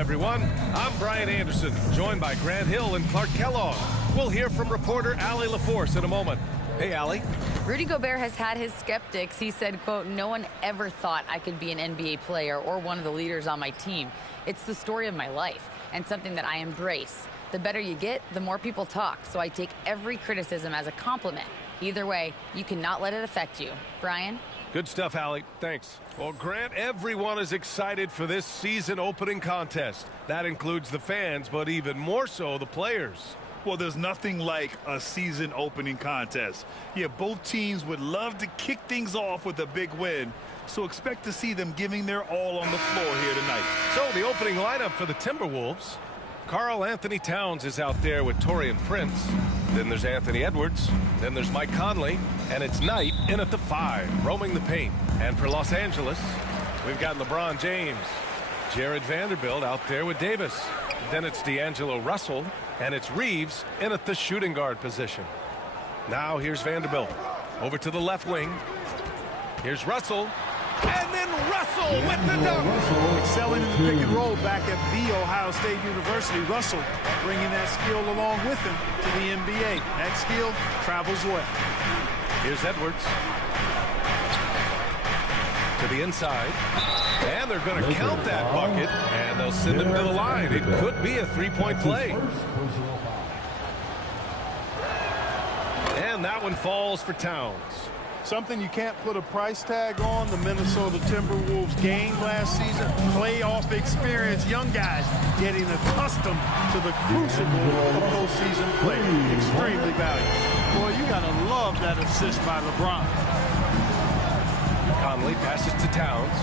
everyone. I'm Brian Anderson, joined by Grant Hill and Clark Kellogg. We'll hear from reporter Allie LaForce in a moment. Hey, Allie. Rudy Gobert has had his skeptics. He said, quote, "No one ever thought I could be an NBA player or one of the leaders on my team. It's the story of my life and something that I embrace. The better you get, the more people talk, so I take every criticism as a compliment. Either way, you cannot let it affect you." Brian? Good stuff, Allie. Thanks. Well, Grant, everyone is excited for this season opening contest. That includes the fans, but even more so the players. Well, there's nothing like a season opening contest. Yeah, both teams would love to kick things off with a big win, so expect to see them giving their all on the floor here tonight. So the opening lineup for the Timberwolves. Karl Anthony Towns is out there with Taurean Prince. Then there's Anthony Edwards. Then there's Mike Conley. And it's Knight in at the 5, roaming the paint. And for Los Angeles, we've got LeBron James. Jared Vanderbilt out there with Davis. Then it's D'Angelo Russell. And it's Reeves in at the shooting guard position. Now here's Vanderbilt. Over to the left wing. Here's Russell. And then Russell with the dunk. Excelling in the pick and roll back at The Ohio State University. Russell bringing that skill along with him to the NBA. That skill travels well. Here's Edwards. To the inside. And they're going to count that bucket. And they'll send him to the line. It could be a three-point play. And that one falls for Towns. Something you can't put a price tag on, the Minnesota Timberwolves game last season. Playoff experience, young guys getting accustomed to the crucible of postseason play. Extremely valuable. Boy, you got to love that assist by LeBron. Conley passes to Towns.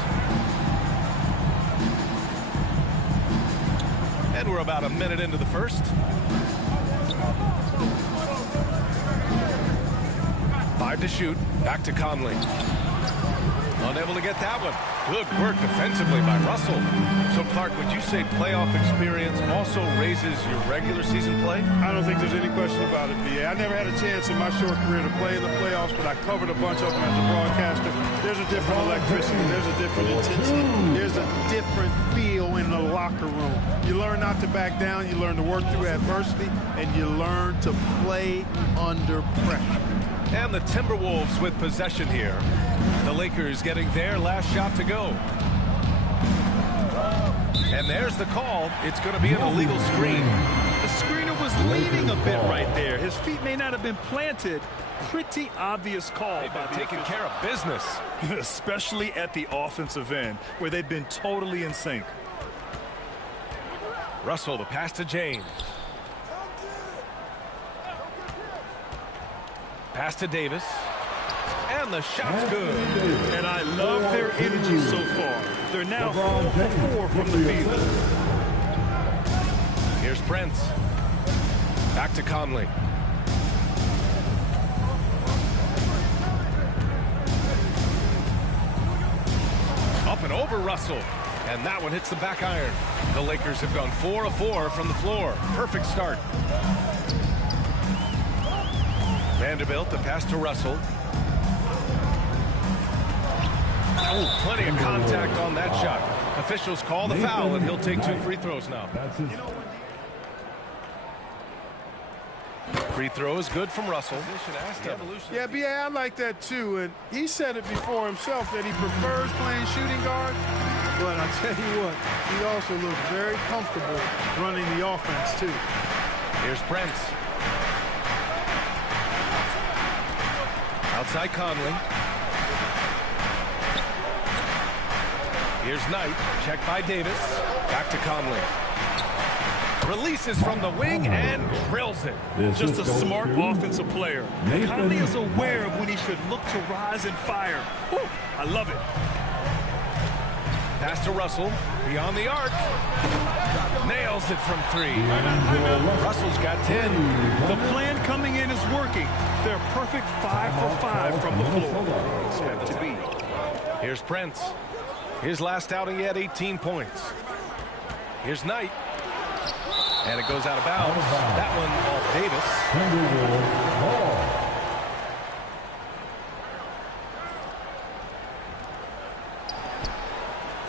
And we're about a minute into the first. 5 to shoot. Back to Conley. Unable to get that one. Good work defensively by Russell. So, Clark, would you say playoff experience also raises your regular season play? I don't think there's any question about it, B.A. I never had a chance in my short career to play in the playoffs, but I covered a bunch of them as a broadcaster. There's a different electricity. There's a different intensity. There's a different feel in the locker room. You learn not to back down. You learn to work through adversity, and you learn to play under pressure. And the Timberwolves with possession here. The Lakers getting their last shot to go. And there's the call. It's going to be an illegal screen. The screener was leaning a bit right there. His feet may not have been planted. Pretty obvious call. They've been taking care of business. Especially at the offensive end, where they've been totally in sync. Russell, the pass to James. Pass to Davis. And the shot's good. And I love their energy so far. They're now 4 for 4 from the field. Here's Prince. Back to Conley. Up and over Russell. And that one hits the back iron. The Lakers have gone 4 of 4 from the floor. Perfect start. Vanderbilt, the pass to Russell. Oh, plenty of contact on that shot. Officials call the foul, and he'll take 2 free throws now. Free throw is good from Russell. Yeah, B.A., I like that too. And he said it before himself that he prefers playing shooting guard. But I'll tell you what, he also looks very comfortable running the offense too. Here's Prince. Outside Conley. Here's Knight. Checked by Davis. Back to Conley. Releases from the wing and drills it. Just a smart offensive player. Conley is aware of when he should look to rise and fire. Woo, I love it. Pass to Russell. Beyond the arc. Nails it from 3. Russell's got 10. The plan coming in is working. They're perfect 5 for 5 from the floor. Expect to be. Here's Prince. His last outing, he had 18 points. Here's Knight. And it goes out of bounds. That one off Davis.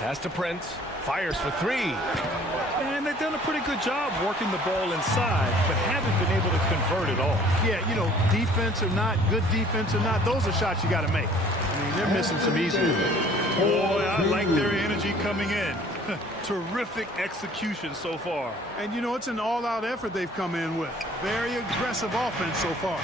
Pass to Prince. fires for three. And they've done a pretty good job working the ball inside, but haven't been able to convert it all. Yeah, you know, defense or not, good defense or not, those are shots you got to make. I mean, they're missing some easy ones. Boy, I like their energy coming in. Terrific execution so far. And, you know, it's an all-out effort they've come in with. Very aggressive offense so far.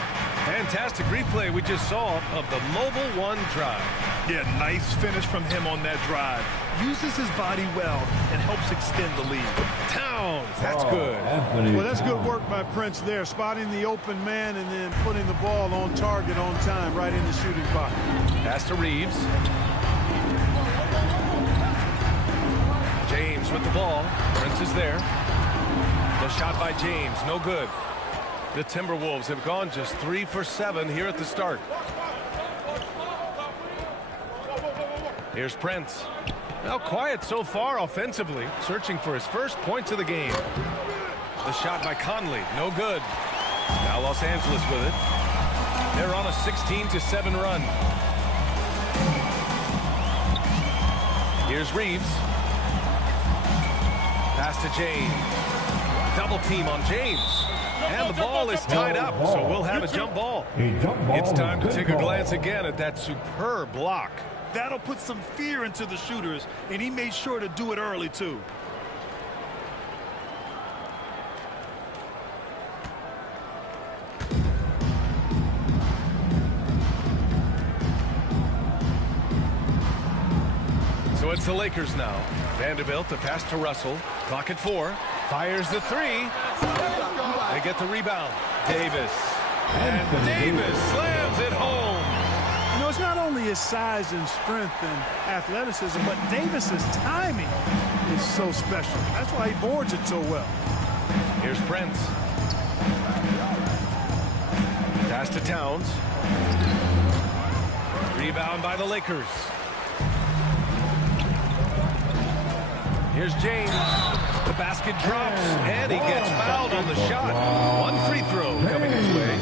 Fantastic replay we just saw of the mobile one drive. Yeah, nice finish from him on that drive. Uses his body well and helps extend the lead. Towns, that's good. Well, that's good work by Prince there, spotting the open man and then putting the ball on target on time right in the shooting pocket. Pass to Reeves. James with the ball. Prince is there. The shot by James, no good. The Timberwolves have gone just 3 for 7 here at the start. Here's Prince. Now quiet so far offensively, searching for his first points of the game. The shot by Conley, no good. Now Los Angeles with it. They're on a 16-7 run. Here's Reeves. Pass to James. Double team on James. And the ball is tied up, so we'll have a jump ball. It's time to take a glance again at that superb block. That'll put some fear into the shooters, and he made sure to do it early, too. So it's the Lakers now. Vanderbilt, the pass to Russell. Clock at 4. Fires the 3. They get the rebound. Davis. And Davis slams it home. You know, it's not only his size and strength and athleticism, but Davis's timing is so special. That's why he boards it so well. Here's Prince. Pass to Towns. Rebound by the Lakers. Here's James. The basket drops, and he gets fouled on the shot. One free throw coming his way.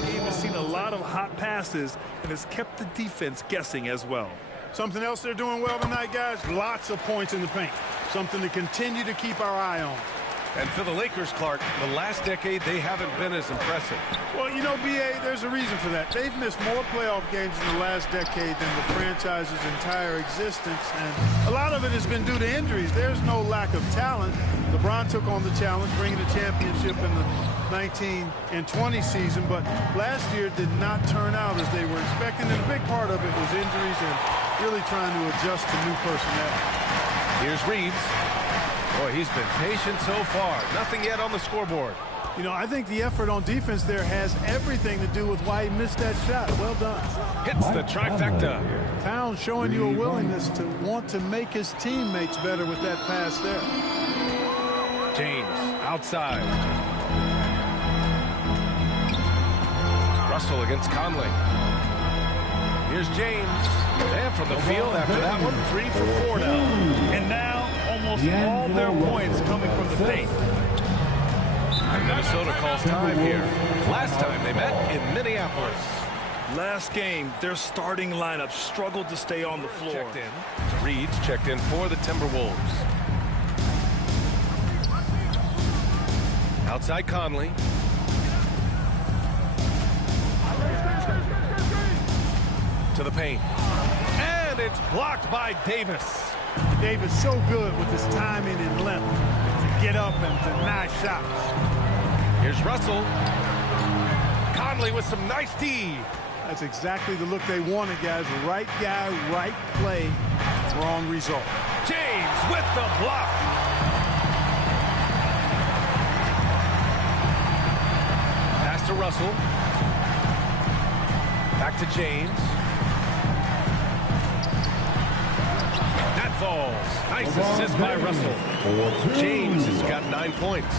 The game has seen a lot of hot passes and has kept the defense guessing as well. Something else they're doing well tonight, guys, lots of points in the paint. Something to continue to keep our eye on. And for the Lakers, Clark, the last decade, they haven't been as impressive. Well, you know, B.A., there's a reason for that. They've missed more playoff games in the last decade than the franchise's entire existence, and a lot of it has been due to injuries. There's no lack of talent. LeBron took on the challenge, bringing a championship in the 19 and 20 season, but last year did not turn out as they were expecting, and a big part of it was injuries and really trying to adjust to new personnel. Here's Reeves. Boy, he's been patient so far. Nothing yet on the scoreboard. You know, I think the effort on defense there has everything to do with why he missed that shot. Well done. Hits the trifecta. Towns showing you a willingness to want to make his teammates better with that pass there. James outside. Russell against Conley. Here's James. And from the field after that one, 3 for 4 now. And now almost all their points coming from the paint. And Minnesota calls time here. Last time they met in Minneapolis. Last game, their starting lineup struggled to stay on the floor. Checked in. Reeves checked in for the Timberwolves. Outside Conley. To the paint. And it's blocked by Davis. Davis so good with his timing and length to get up and to knock shots. Here's Russell. Conley with some nice D. That's exactly the look they wanted, guys. Right guy, right play, wrong result. James with the block. Pass to Russell. Back to James. That falls. Nice assist by Russell. James has got 9 points.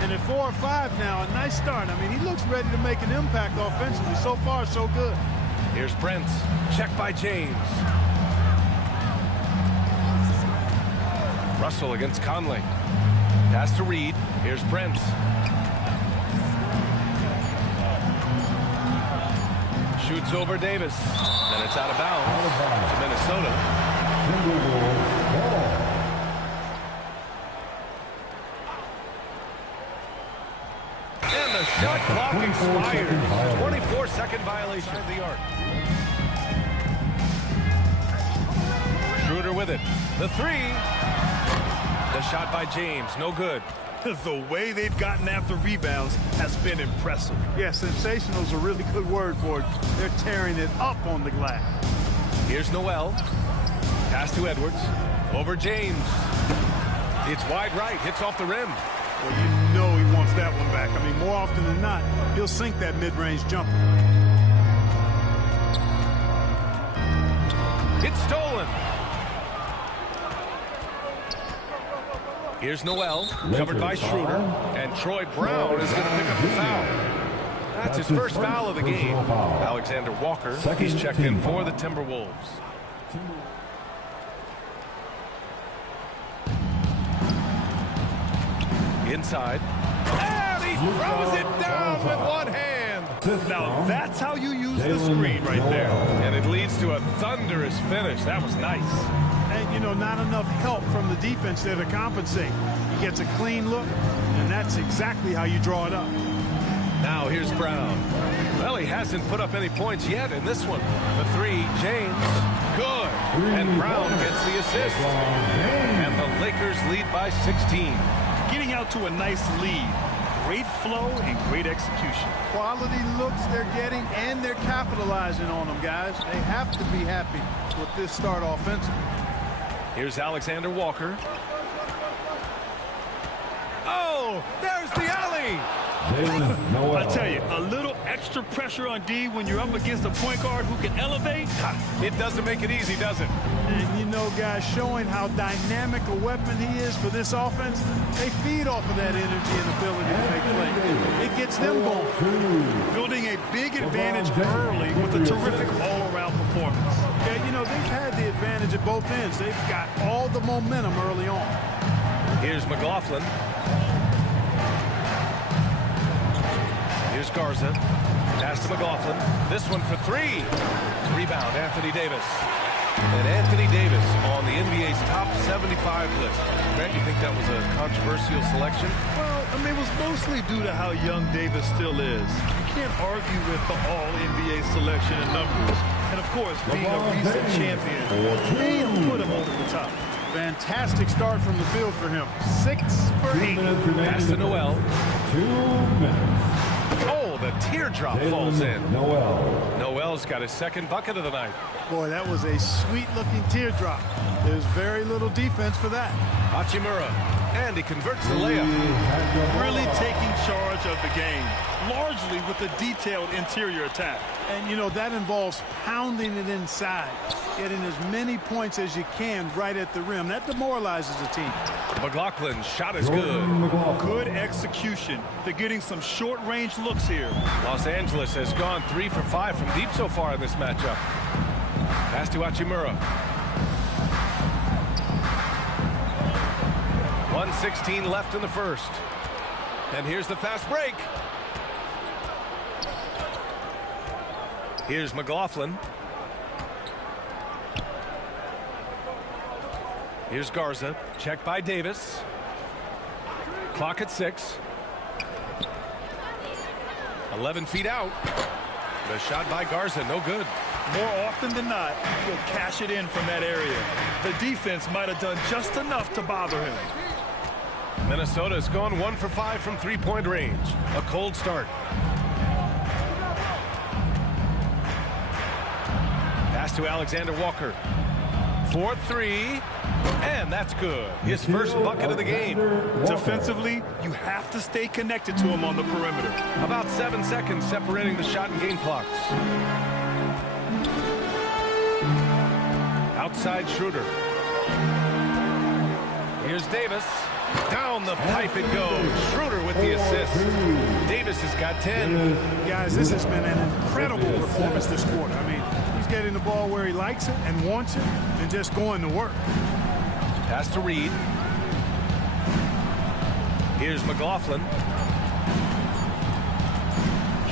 And at 4 or 5 now, a nice start. I mean, he looks ready to make an impact offensively. So far, so good. Here's Prince. Check by James. Russell against Conley. Pass to Reed. Here's Prince. Shoots over Davis. And it's out of bounds to Minnesota. Shot clock expired. 24-second violation of the arc. Schroeder with it. The three. The shot by James, no good. The way they've gotten after rebounds has been impressive. Yeah, sensational is a really good word for it. They're tearing it up on the glass. Here's Noel. Pass to Edwards. Over James. It's wide right. Hits off the rim. Well, you know he wants that one back. I mean, more often than not, he'll sink that mid-range jumper. It's stolen. Here's Noel, covered by Schroeder, and Troy Brown is going to pick up the foul. That's his first foul of the game. Alexander Walker, he's checked in for the Timberwolves. Inside. And he throws it down with one hand. Now that's how you use the screen right there. And it leads to a thunderous finish. That was nice. And, you know, not enough help from the defense there to compensate. He gets a clean look, and that's exactly how you draw it up. Now here's Brown. Well, he hasn't put up any points yet in this one. The three, James, good. And Brown gets the assist. And the Lakers lead by 16. Getting out to a nice lead. Great flow and great execution. Quality looks they're getting, and they're capitalizing on them, guys. They have to be happy with this start offensively. Here's Alexander Walker. Oh, there's the alley. I tell you, a little extra pressure on D when you're up against a point guard who can elevate. It doesn't make it easy, does it? And, you know, guys, showing how dynamic a weapon he is for this offense, they feed off of that energy and ability to make plays. It gets them going. Building a big advantage early with a terrific all-around performance. Yeah, you know, they've had the advantage at both ends. They've got all the momentum early on. Here's McLaughlin. Here's Garza. Pass to McLaughlin. This one for three. Rebound, Anthony Davis. And Anthony Davis on the NBA's top 75 list. Grant, you think that was a controversial selection? Well, I mean, it was mostly due to how young Davis still is. You can't argue with the all-NBA selection and numbers. And, of course, being a recent champion, they put him over the top. Fantastic start from the field for him. 6 for 8. Pass to Noel. 2 minutes. Oh, the teardrop falls in. Noel. Noel's got his second bucket of the night. Boy, that was a sweet-looking teardrop. There's very little defense for that. Hachimura. And he converts the layup. Really taking charge of the game, largely with a detailed interior attack. And, you know, that involves pounding it inside, getting as many points as you can right at the rim. That demoralizes a team. McLaughlin's shot is good. Good execution. They're getting some short-range looks here. Los Angeles has gone 3 for 5 from deep so far in this matchup. Pass to Hachimura. 1:16 left in the first. And here's the fast break. Here's McLaughlin. Here's Garza. Checked by Davis. Clock at 6. 11 feet out. The shot by Garza, no good. More often than not, he'll cash it in from that area. The defense might have done just enough to bother him. Minnesota's gone 1 for 5 from three-point range. A cold start. Pass to Alexander Walker. 4-3. And that's good. His first bucket of the game. Defensively, you have to stay connected to him on the perimeter. About 7 seconds separating the shot and game clocks. Outside Schroeder. Here's Davis. Down the pipe it goes. Schroeder with the assist. Davis has got 10. Guys, this has been an incredible performance this quarter. I mean, he's getting the ball where he likes it and wants it and just going to work. Pass to Reed. Here's McLaughlin.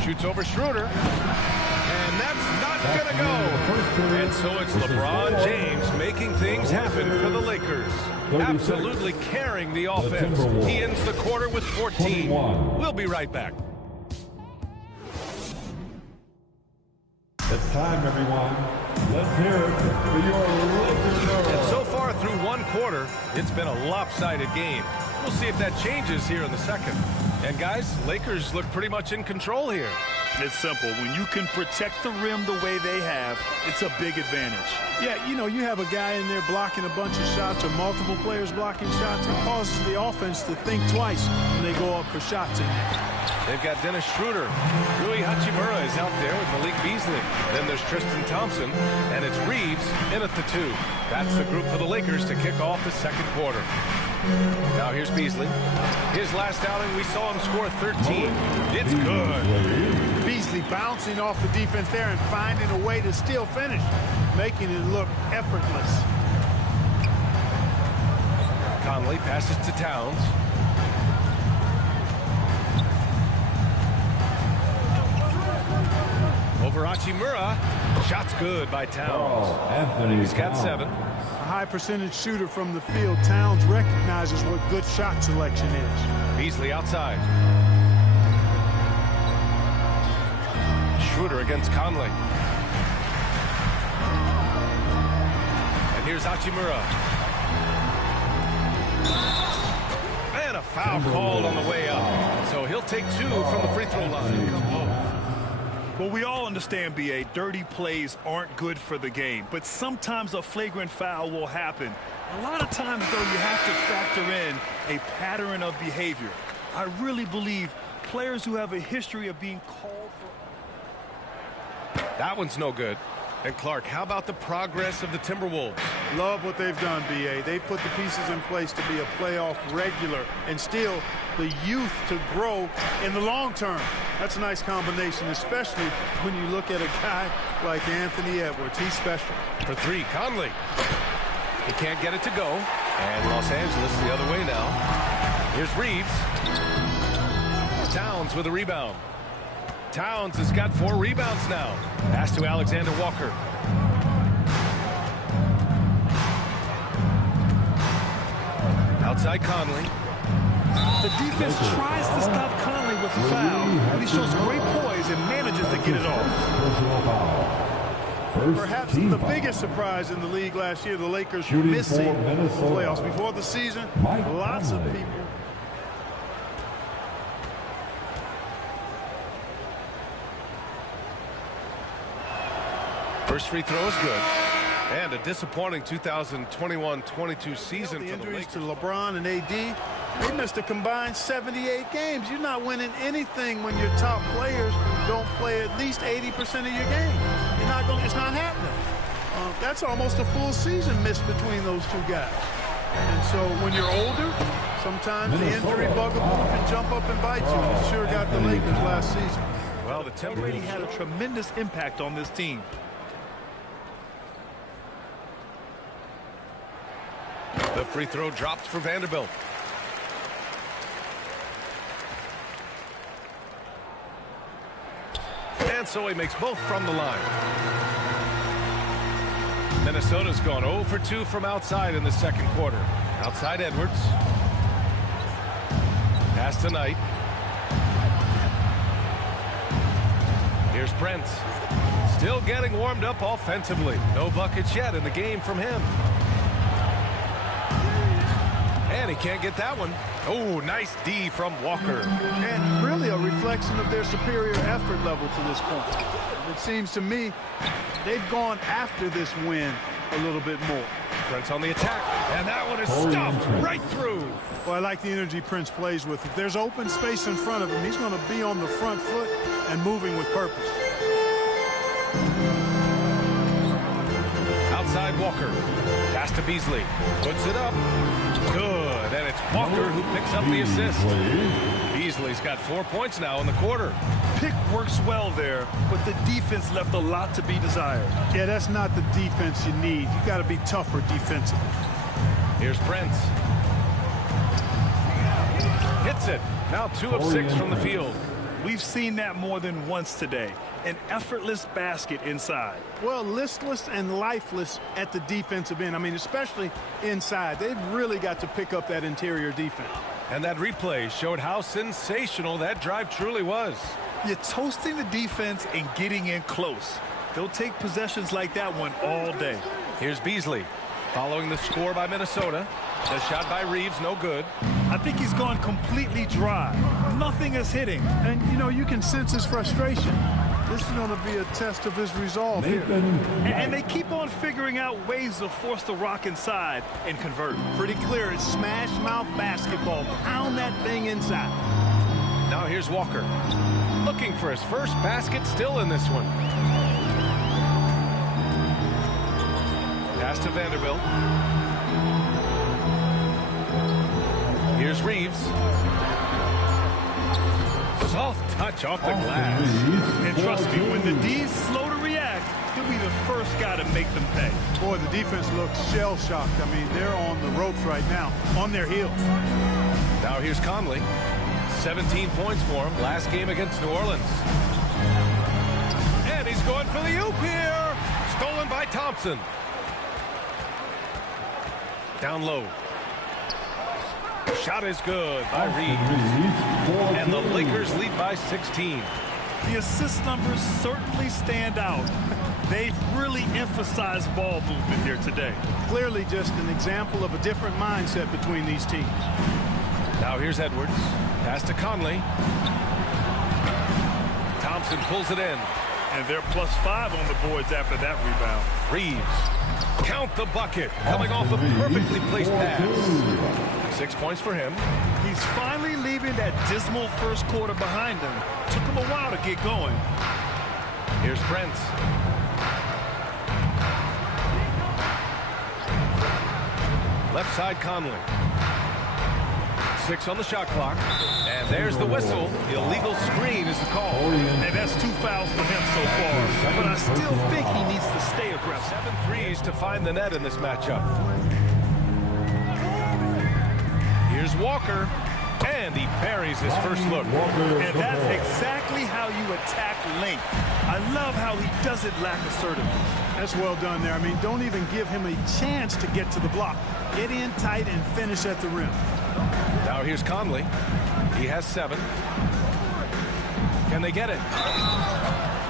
Shoots over Schroeder. And that's not going to go. And so it's LeBron James making things happen for the Lakers. Absolutely carrying the offense. He ends the quarter with 14. We'll be right back. It's time, everyone. Let's hear it for your Lakers. And so far through one quarter, it's been a lopsided game. We'll see if that changes here in the second. And guys, Lakers look pretty much in control here. It's simple. When you can protect the rim the way they have, it's a big advantage. Yeah, you know, you have a guy in there blocking a bunch of shots or multiple players blocking shots. It causes the offense to think twice when they go up for shots in there. They've got Dennis Schroeder. Rui Hachimura is out there with Malik Beasley. Then there's Tristan Thompson, and it's Reeves in at the 2. That's the group for the Lakers to kick off the second quarter. Now here's Beasley. His last outing, we saw him score 13. It's good. Beasley bouncing off the defense there and finding a way to still finish, making it look effortless. Conley passes to Towns. Over Hachimura. Shot's good by Towns. He's got 7. A high percentage shooter from the field. Towns recognizes what good shot selection is. Beasley outside. Schroeder against Conley. And here's Hachimura. And a foul called on the way up. So he'll take 2 from the free throw line. Well, we all understand, B.A., dirty plays aren't good for the game, but sometimes a flagrant foul will happen. A lot of times, though, you have to factor in a pattern of behavior. I really believe players who have a history of being called for... That one's no good. And Clark, how about the progress of the Timberwolves? Love what they've done, B.A. They've put the pieces in place to be a playoff regular and still the youth to grow in the long term. That's a nice combination, especially when you look at a guy like Anthony Edwards. He's special. For 3, Conley. He can't get it to go. And Los Angeles the other way now. Here's Reeves. Towns with a rebound. Towns has got 4 rebounds now. Pass to Alexander Walker. Outside Conley. The defense tries to stop Conley with the foul, but he shows great poise and manages to get it off. Perhaps the biggest surprise in the league last year, the Lakers missing the playoffs. Before the season, lots of people. First free throw is good. And a disappointing 2021-22 season The for the injuries Lakers. to LeBron and AD, they missed a combined 78 games. You're not winning anything when your top players don't play at least 80% of your game. You're not going. It's not happening. That's almost a full season missed between those 2 guys. And so when you're older, sometimes the injury bugaboo can jump up and bite you. It sure got the Lakers last season. Well, the Already Timberwolves had a tremendous impact on this team. The free throw drops for Vanderbilt. And so he makes both from the line. Minnesota's gone 0 for 2 from outside in the second quarter. Outside Edwards. Pass to Knight. Here's Prince. Still getting warmed up offensively. No buckets yet in the game from him. And he can't get that one. Oh, nice D from Walker. And really a reflection of their superior effort level to this point. It seems to me they've gone after this win a little bit more. Prince on the attack. And that one is stuffed right through. Well, I like the energy Prince plays with. If there's open space in front of him, he's going to be on the front foot and moving with purpose. Outside Walker. Pass to Beasley. Puts it up. Good. And it's Walker who picks up the assist. Beasley's got 4 points now in the quarter. Pick works well there, but the defense left a lot to be desired. Yeah, that's not the defense you need. You got to be tougher defensively. Here's Prince. Hits it. Now 2 of 6 from the field. We've seen that more than once today. An effortless basket inside. Well, listless and lifeless at the defensive end. I mean, especially inside. They've really got to pick up that interior defense. And that replay showed how sensational that drive truly was. You're toasting the defense and getting in close. They'll take possessions like that one all day. Here's Beasley following the score by Minnesota. The shot by Reeves, no good. I think he's gone completely dry. Nothing is hitting. And, you know, you can sense his frustration. This is going to be a test of his resolve here. And they keep on figuring out ways to force the rock inside and convert. Pretty clear. It's smash mouth basketball. Pound that thing inside. Now here's Walker. Looking for his first basket, still in this one. Pass to Vanderbilt. Here's Reeves. Soft touch off the glass. And trust me, when the D's slow to react, he'll be the first guy to make them pay. Boy, the defense looks shell-shocked. I mean, they're on the ropes right now, on their heels. Now here's Conley. 17 points for him last game against New Orleans. And he's going for the oop here. Stolen by Thompson. Down low. Shot is good by Reeves. And the Lakers lead by 16. The assist numbers certainly stand out. They've really emphasized ball movement here today. Clearly just an example of a different mindset between these teams. Now here's Edwards. Pass to Conley. Thompson pulls it in. And they're +5 on the boards after that rebound. Reeves. Count the bucket. Coming off a perfectly placed pass. 6 points for him. He's finally leaving that dismal first quarter behind him. Took him a while to get going. Here's Prince. Left side Conley. 6 on the shot clock. And there's the whistle. Illegal screen is the call. And that's 2 fouls for him so far. But I still think he needs to stay aggressive. 7 threes to find the net in this matchup. Here's Walker. And he buries his first look. And that's exactly how you attack length. I love how he doesn't lack assertiveness. That's well done there. I mean, don't even give him a chance to get to the block. Get in tight and finish at the rim. Now here's Conley. He has 7. Can they get it?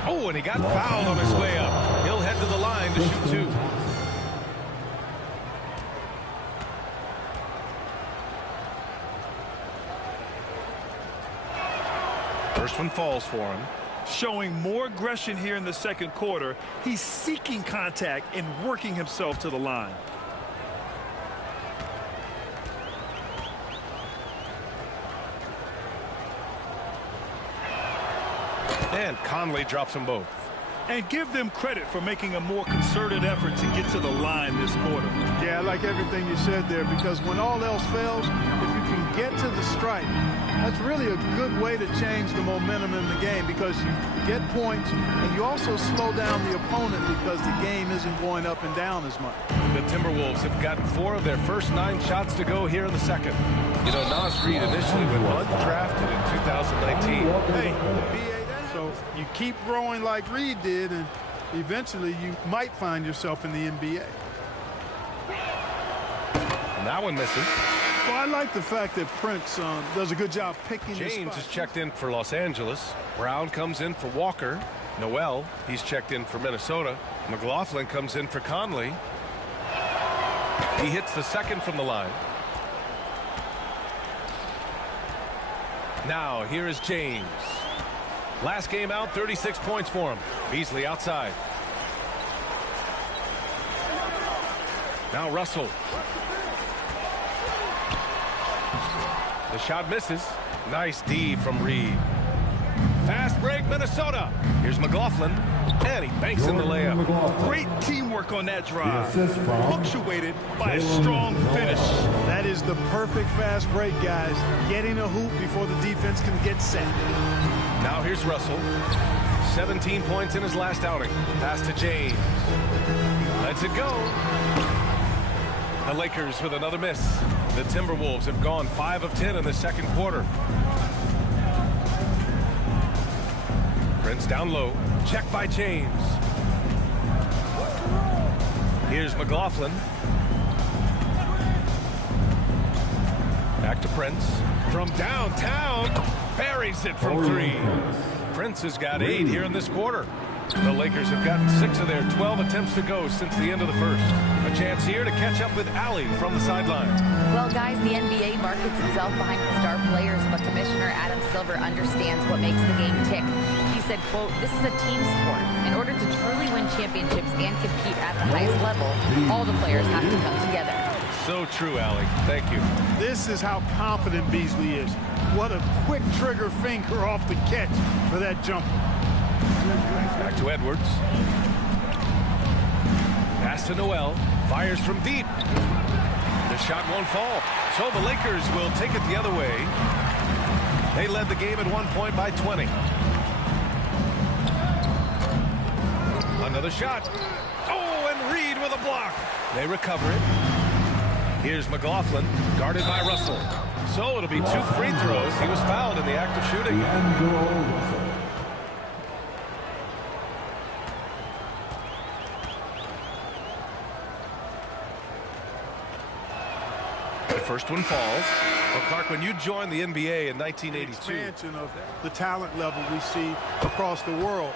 Oh, and he got fouled on his way up. He'll head to the line to shoot 2. First one falls for him. Showing more aggression here in the second quarter. He's seeking contact and working himself to the line. And Conley drops them both. And give them credit for making a more concerted effort to get to the line this quarter. Yeah, I like everything you said there, because when all else fails, if you can get to the stripe, that's really a good way to change the momentum in the game, because you get points and you also slow down the opponent because the game isn't going up and down as much. The Timberwolves have gotten 4 of their first 9 shots to go here in the second. You know, Nas Reed initially went undrafted in 2019. Hey, so you keep growing like Reed did, and eventually you might find yourself in the NBA. And that one misses. Well, I like the fact that Prince does a good job picking his James spots. is checked in for Los Angeles. Brown comes in for Walker. Noel, he's checked in for Minnesota. McLaughlin comes in for Conley. He hits the second from the line. Now, here is James. Last game out, 36 points for him. Beasley outside. Now Russell. The shot misses. Nice D from Reed. Fast break, Minnesota. Here's McLaughlin. And he banks in the layup. Great teamwork on that drive. Punctuated by a strong finish. That is the perfect fast break, guys. Getting a hoop before the defense can get set. Now here's Russell. 17 points in his last outing. Pass to James. Lets it go. The Lakers with another miss. The Timberwolves have gone 5 of 10 in the second quarter. Prince down low. Check by James. Here's McLaughlin. Back to Prince. From downtown. Buries it from 3. Prince has got 8 here in this quarter. The Lakers have gotten 6 of their 12 attempts to go since the end of the first. A chance here to catch up with Allie from the sideline. Well, guys, the NBA markets itself behind its star players, but Commissioner Adam Silver understands what makes the game tick. He said, quote, "This is a team sport. In order to truly win championships and compete at the highest level, all the players have to come together." So true, Allie. Thank you. This is how confident Beasley is. What a quick trigger finger off the catch for that jumper. Back to Edwards. Pass to Noel. Fires from deep. The shot won't fall. So the Lakers will take it the other way. They led the game at 1 point by 20. Another shot. Oh, and Reed with a block. They recover it. Here's McLaughlin, guarded by Russell. So it'll be 2 free throws. He was fouled in the act of shooting. The first one falls. Well, Clark, when you joined the NBA in 1982. Expansion of the talent level we see across the world.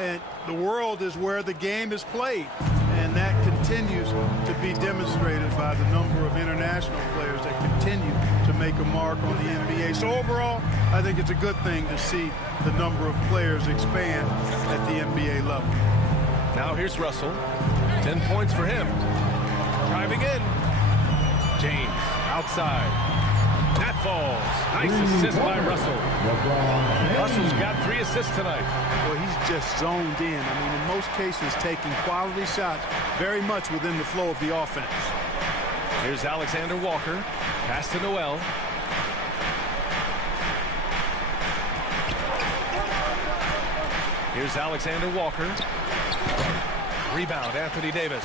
And the world is where the game is played. And that continues to be demonstrated by the number of international players that continue to make a mark on the NBA. So overall, I think it's a good thing to see the number of players expand at the NBA level. Now here's Russell. 10 points for him. Driving in. James outside. That falls. Nice assist by Russell. Russell's got 3 assists tonight. Well, he's just zoned in. I mean, in most cases, taking quality shots very much within the flow of the offense. Here's Alexander Walker. Pass to Noel. Here's Alexander Walker. Rebound, Anthony Davis.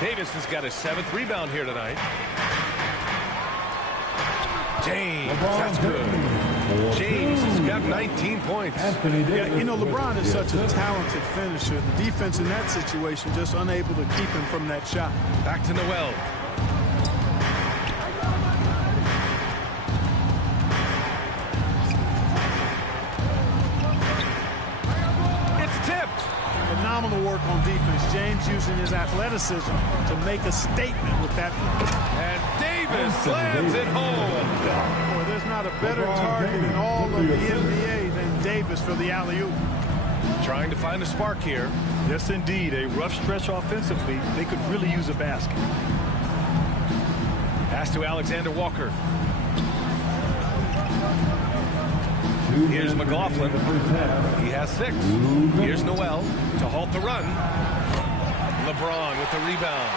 Davis has got his 7th rebound here tonight. James, that's good. James has got 19 points. Yeah, you know, LeBron is such a talented finisher. The defense in that situation just unable to keep him from that shot. Back to Noel. It's tipped. Phenomenal work on defense. James using his athleticism to make a statement with that. And Davis slams it home. Boy, there's not a better target in all of the NBA than Davis for the alley-oop. Trying to find a spark here. Yes, indeed. A rough stretch offensively. They could really use a basket. Pass to Alexander Walker. Here's McLaughlin. He has 6. Here's Noel to halt the run. LeBron with the rebound.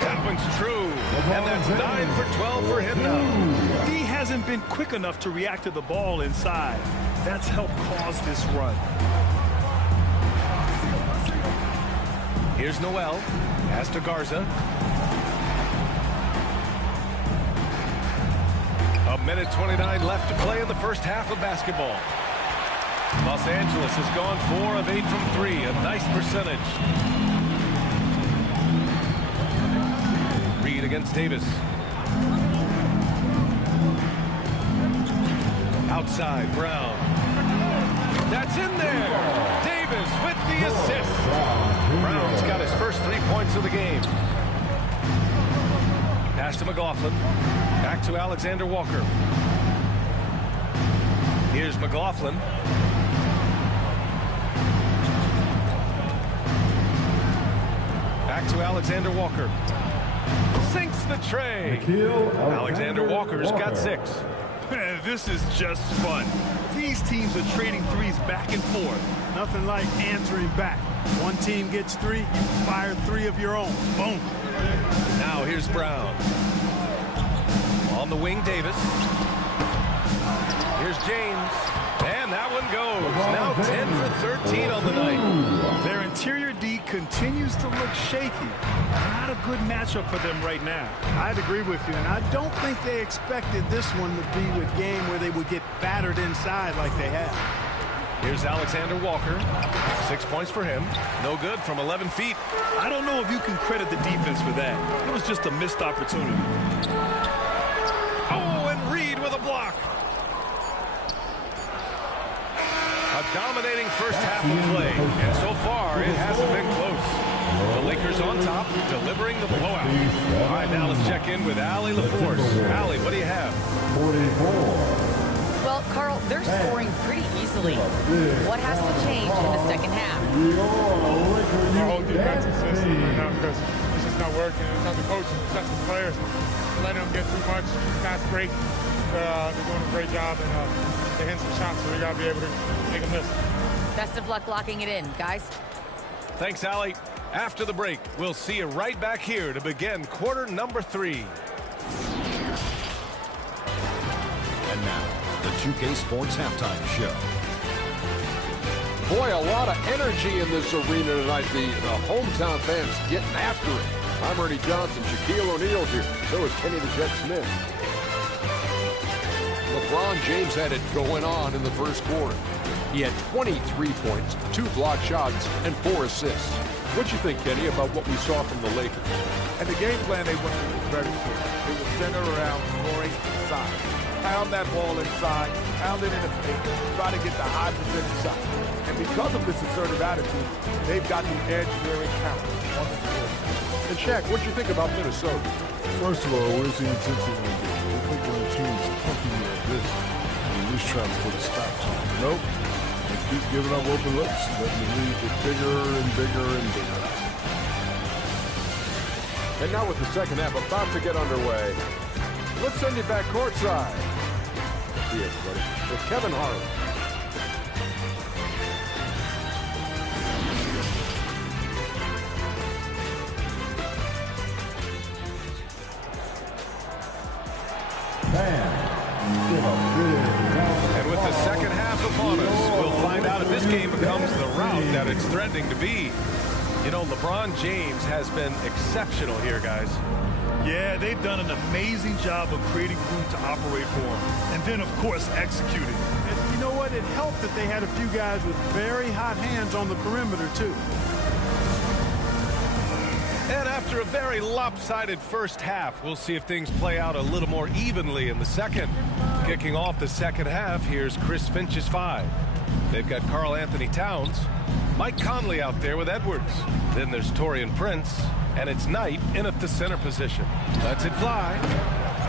That one's true. And that's 9 for 12 for him now. He hasn't been quick enough to react to the ball inside. That's helped cause this run. Here's Noel. Pass to Garza. A minute 29 left to play in the first half of basketball. Los Angeles has gone 4 of 8 from 3. A nice percentage. Reed against Davis. Outside, Brown. That's in there. Davis with the assist. Brown's got his first 3 points of the game. Pass to McLaughlin. Back to Alexander Walker. Here's McLaughlin. Back to Alexander Walker. Sinks the tray. Alexander Walker's got 6. This is just fun. These teams are trading threes back and forth. Nothing like answering back. One team gets 3, you fire 3 of your own. Boom. Now here's Brown. On the wing, Davis. Here's James. And that one goes. Now 10 for 13 on the night. Their interior D continues to look shaky. Not a good matchup for them right now. I'd agree with you, and I don't think they expected this one to be a game where they would get battered inside like they have. Here's Alexander Walker. 6 points for him. No good from 11 feet. I don't know if you can credit the defense for that. It was just a missed opportunity. Oh, and Reed with a block. A dominating first half of play, and so far it hasn't been close. The Lakers on top, delivering the blowout. All right, now let's check in with Allie LaForce. Allie, what do you have? 44. Well, Carl, they're scoring pretty easily. What has to change in the second half? Our whole defensive system right now, because it's just not working. It's not the coach, it's not the players. Letting them get too much, fast break. They're doing a great job, and they're hitting some shots, so we got to be able to make a miss. Best of luck locking it in, guys. Thanks, Allie. After the break, we'll see you right back here to begin quarter number 3. And now, the 2K Sports Halftime Show. Boy, a lot of energy in this arena tonight. The hometown fans getting after it. I'm Ernie Johnson. Shaquille O'Neal's here. So is Kenny the Jet Smith. LeBron James had it going on in the first quarter. He had 23 points, 2 block shots, and 4 assists. What you think, Kenny, about what we saw from the Lakers? And the game plan they went through was very clear. It was centered around scoring inside. Pound that ball inside, pound it in the paint, try to get the high percentage shot. And because of this assertive attitude, they've got the edge very counter on the floor. And Shaq, what you think about Minnesota? First of all, where's the intensity in the game? I think when the team's pumping you like this, you at least try to put a stop to it. Nope. They keep giving up open looks, letting the lead get bigger and bigger and bigger. And now with the second half about to get underway, let's send you back courtside. See everybody. With Kevin Harlan. And with the second half upon us, we'll find out if this game becomes the rout that it's threatening to be. You know, LeBron James has been exceptional here, guys. Yeah, they've done an amazing job of creating room to operate for him. And then, of course, executing. And you know what? It helped that they had a few guys with very hot hands on the perimeter, too. And after a very lopsided first half, we'll see if things play out a little more evenly in the second. Kicking off the second half, here's Chris Finch's 5. They've got Karl Anthony Towns, Mike Conley out there with Edwards. Then there's Taurean Prince, and it's Knight in at the center position. Lets it fly.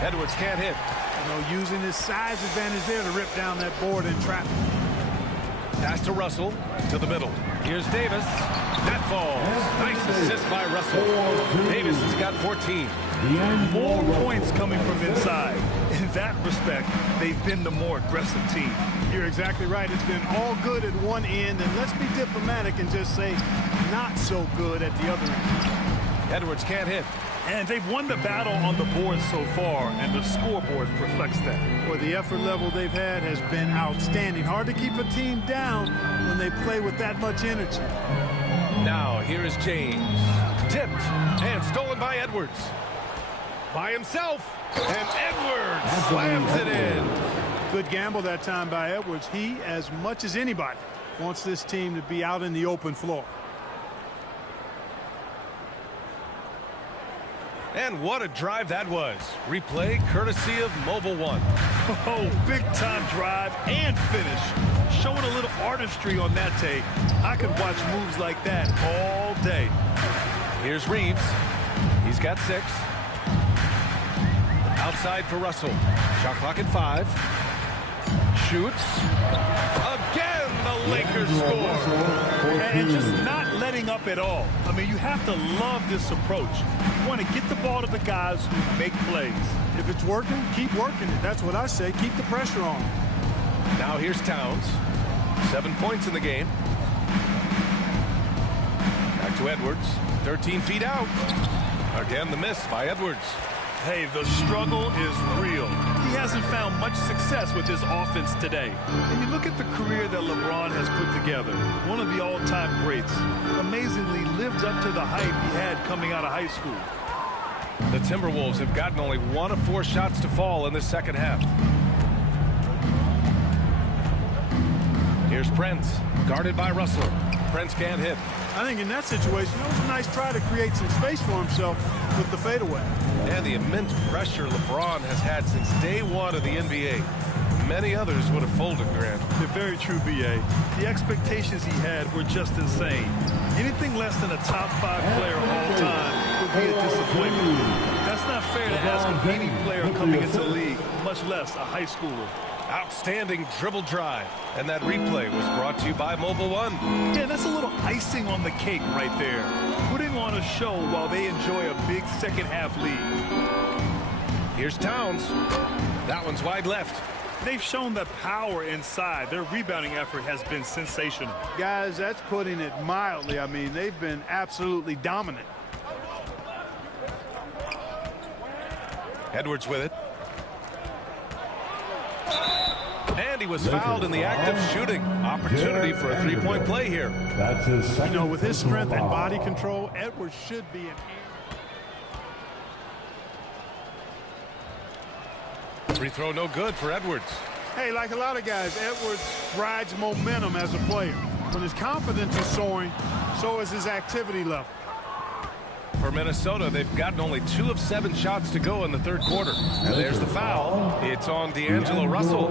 Edwards can't hit. You know, using his size advantage there to rip down that board in traffic. Pass to Russell, to the middle. Here's Davis. That falls. Nice assist by Russell. Davis has got 14. More points coming from inside. In that respect, they've been the more aggressive team. You're exactly right. It's been all good at one end, and let's be diplomatic and just say not so good at the other end. Edwards can't hit. And they've won the battle on the board so far, and the scoreboard reflects that. Boy, the effort level they've had has been outstanding. Hard to keep a team down when they play with that much energy. Now, here is James. Tipped and stolen by Edwards. By himself. And Edwards slams it in. Good gamble that time by Edwards. He, as much as anybody, wants this team to be out in the open floor. And what a drive that was. Replay courtesy of Mobile One. Oh, big-time drive and finish. Showing a little artistry on that tape. I could watch moves like that all day. Here's Reeves. He's got 6. Outside for Russell. Shot clock at 5. Shoots. Again, the Lakers score. And just not letting up at all. I mean, you have to love this approach. You want to get the ball to the guys who make plays. If it's working, keep working it. That's what I say. Keep the pressure on. Now here's Towns. 7 points in the game. Back to Edwards. 13 feet out. Again, the miss by Edwards. Hey, the struggle is real. He hasn't found much success with his offense today. And you look at the career that LeBron has put together, one of the all-time greats, amazingly lived up to the hype he had coming out of high school. The Timberwolves have gotten only 1 of 4 shots to fall in the second half. Here's Prince, guarded by Russell. Prince can't hit. I think in that situation, it was a nice try to create some space for himself with the fadeaway. And the immense pressure LeBron has had since day 1 of the NBA. many others would have folded, Grant. They're very true, B.A. The expectations he had were just insane. Anything less than a top 5 player of all time would be a disappointment. That's not fair to ask of any player coming into the league, much less a high schooler. Outstanding dribble drive. And that replay was brought to you by Mobile One. Yeah, that's a little icing on the cake right there. Putting on a show while they enjoy a big second-half lead. Here's Towns. That one's wide left. They've shown the power inside. Their rebounding effort has been sensational. Guys, that's putting it mildly. I mean, they've been absolutely dominant. Edwards with it. And he was fouled in the act of shooting. Opportunity for a three-point play here. That's his second. You know, with his strength and body control, Edwards should be an Free throw no good for Edwards. Hey, like a lot of guys, Edwards rides momentum as a player. When his confidence is soaring, so is his activity level. For Minnesota, they've gotten only 2 of 7 shots to go in the third quarter. And there's the foul. It's on D'Angelo Russell.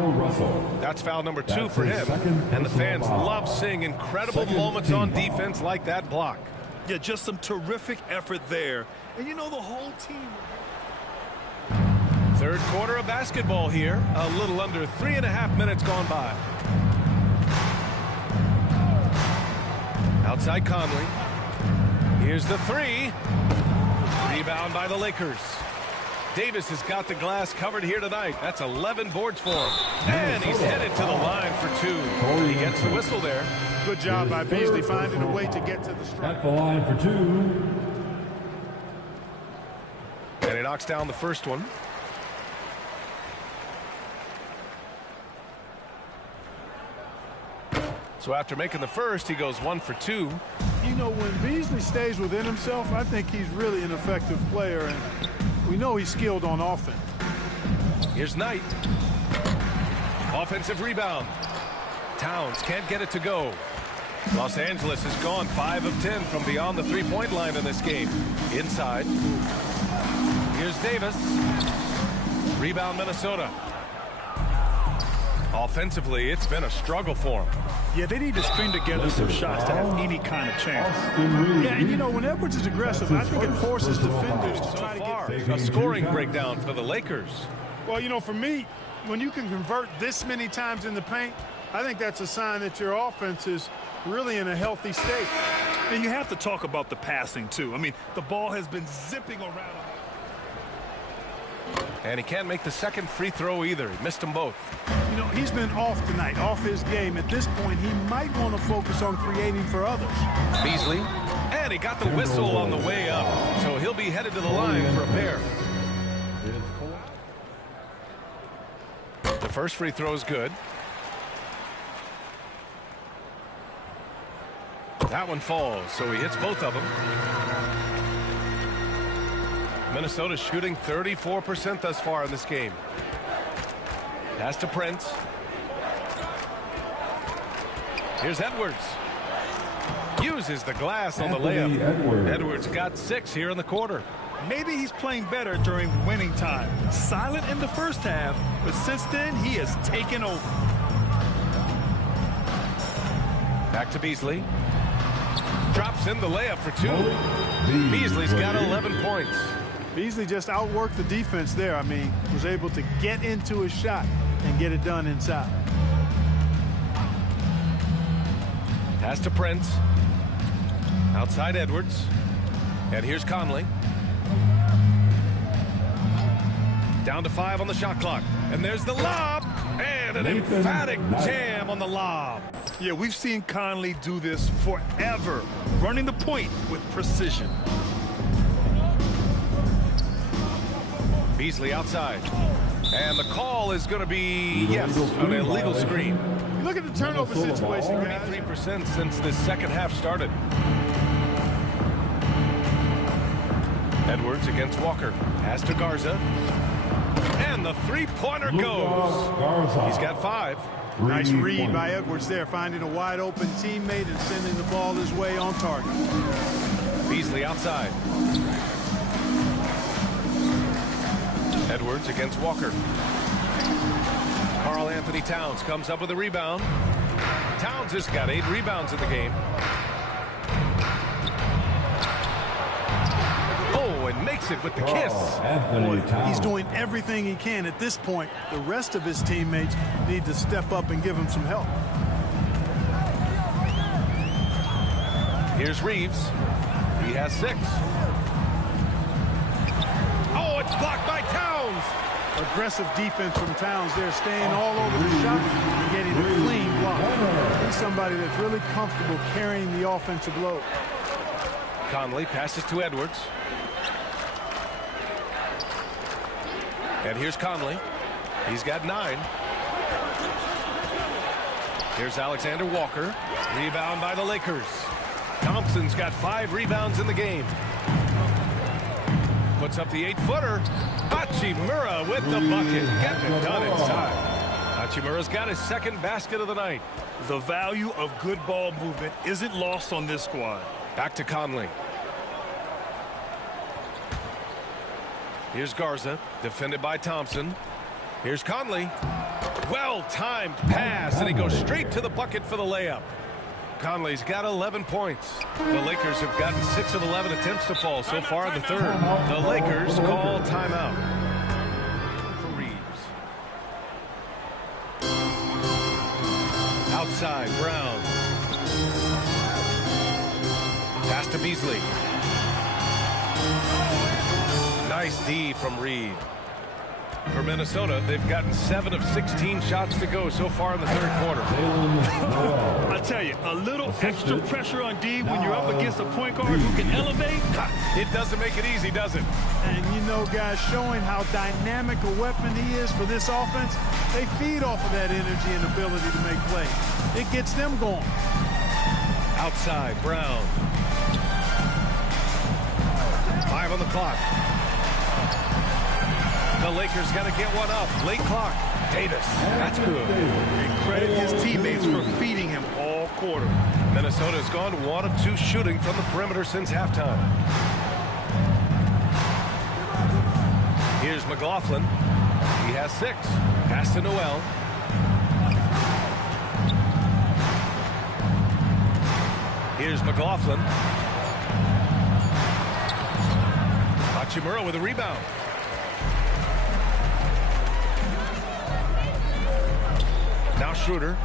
That's foul number 2 for him. And the fans love seeing incredible moments on defense like that block. Yeah, just some terrific effort there. And you know, the whole team. Third quarter of basketball here. A little under 3.5 minutes gone by. Outside Conley. Here's the 3. Rebound by the Lakers. Davis has got the glass covered here tonight. That's 11 boards for him. And he's headed to the line for 2. He gets the whistle there. Good job by Beasley finding a way to get to the strike. At the line for 2. And he knocks down the first one. So after making the first, he goes 1 for 2. You know, when Beasley stays within himself, I think he's really an effective player, and we know he's skilled on offense. Here's Knight. Offensive rebound. Towns can't get it to go. Los Angeles has gone 5 of 10 from beyond the three-point line in this game. Inside. Here's Davis. Rebound Minnesota. Offensively, it's been a struggle for him. Yeah, they need to string together some shots to have any kind of chance. Yeah, and you know, when Edwards is aggressive, I think it forces defenders to try to get... A scoring breakdown for the Lakers. Well, you know, for me, when you can convert this many times in the paint, I think that's a sign that your offense is really in a healthy state. And you have to talk about the passing, too. I mean, the ball has been zipping around. And he can't make the second free throw either. He missed them both. You know, he's been off tonight, off his game. At this point, he might want to focus on creating for others. Beasley. And he got the whistle on the way up. So he'll be headed to the line for a pair. The first free throw is good. That one falls, so he hits both of them. Minnesota shooting 34% thus far in this game. Pass to Prince. Here's Edwards. Uses the glass on the layup. Edwards got 6 here in the quarter. Maybe he's playing better during winning time. Silent in the first half, but since then he has taken over. Back to Beasley. Drops in the layup for 2. Beasley's got 11 points. Beasley just outworked the defense there. I mean, was able to get into his shot and get it done inside. Pass to Prince. Outside Edwards. And here's Conley. Down to 5 on the shot clock. And there's the lob. And an emphatic jam on the lob. Yeah, we've seen Conley do this forever. Running the point with precision. Beasley outside. And the call is going to be, yes, an illegal screen. You look at the turnover situation, guys. 23% since this second half started. Edwards against Walker. Pass to Garza. And the three-pointer goes. He's got 5. Nice read by Edwards there, finding a wide-open teammate and sending the ball his way on target. Beasley outside. Edwards against Walker. Karl Anthony Towns comes up with a rebound. Towns has got 8 rebounds in the game. Oh, and makes it with the kiss. Boy, he's doing everything he can at this point. The rest of his teammates need to step up and give him some help. Here's Reeves. He has 6. Oh, it's blocked by Towns. Aggressive defense from Towns there, staying all over the shot and getting a clean block. He's somebody that's really comfortable carrying the offensive load. Conley passes to Edwards. And here's Conley. He's got 9. Here's Alexander Walker. Rebound by the Lakers. Thompson's got 5 rebounds in the game. Puts up the 8-footer. Hachimura with the bucket. Getting it done inside. Hachimura's got his 2nd basket of the night. The value of good ball movement isn't lost on this squad. Back to Conley. Here's Garza, defended by Thompson. Here's Conley. Well-timed pass, and he goes straight to the bucket for the layup. Conley's got 11 points. The Lakers have gotten 6 of 11 attempts to fall so far in the 3rd. The Lakers call timeout. For Reeves. Outside, Brown. Pass to Beasley. Nice D from Reed. For Minnesota, they've gotten 7 of 16 shots to go so far in the 3rd quarter. I tell you, a little extra pressure on D when you're up against a point guard who can elevate. It doesn't make it easy, does it? And you know, guys, showing how dynamic a weapon he is for this offense, they feed off of that energy and ability to make plays. It gets them going. Outside, Brown. 5 on the clock. The Lakers got to get one up. Late clock. Davis. That's good. And credit his teammates for feeding him all quarter. Minnesota's gone 1 of 2 shooting from the perimeter since halftime. Here's McLaughlin. He has 6. Pass to Noel. Here's McLaughlin. Hachimura with a rebound. Now Schroeder.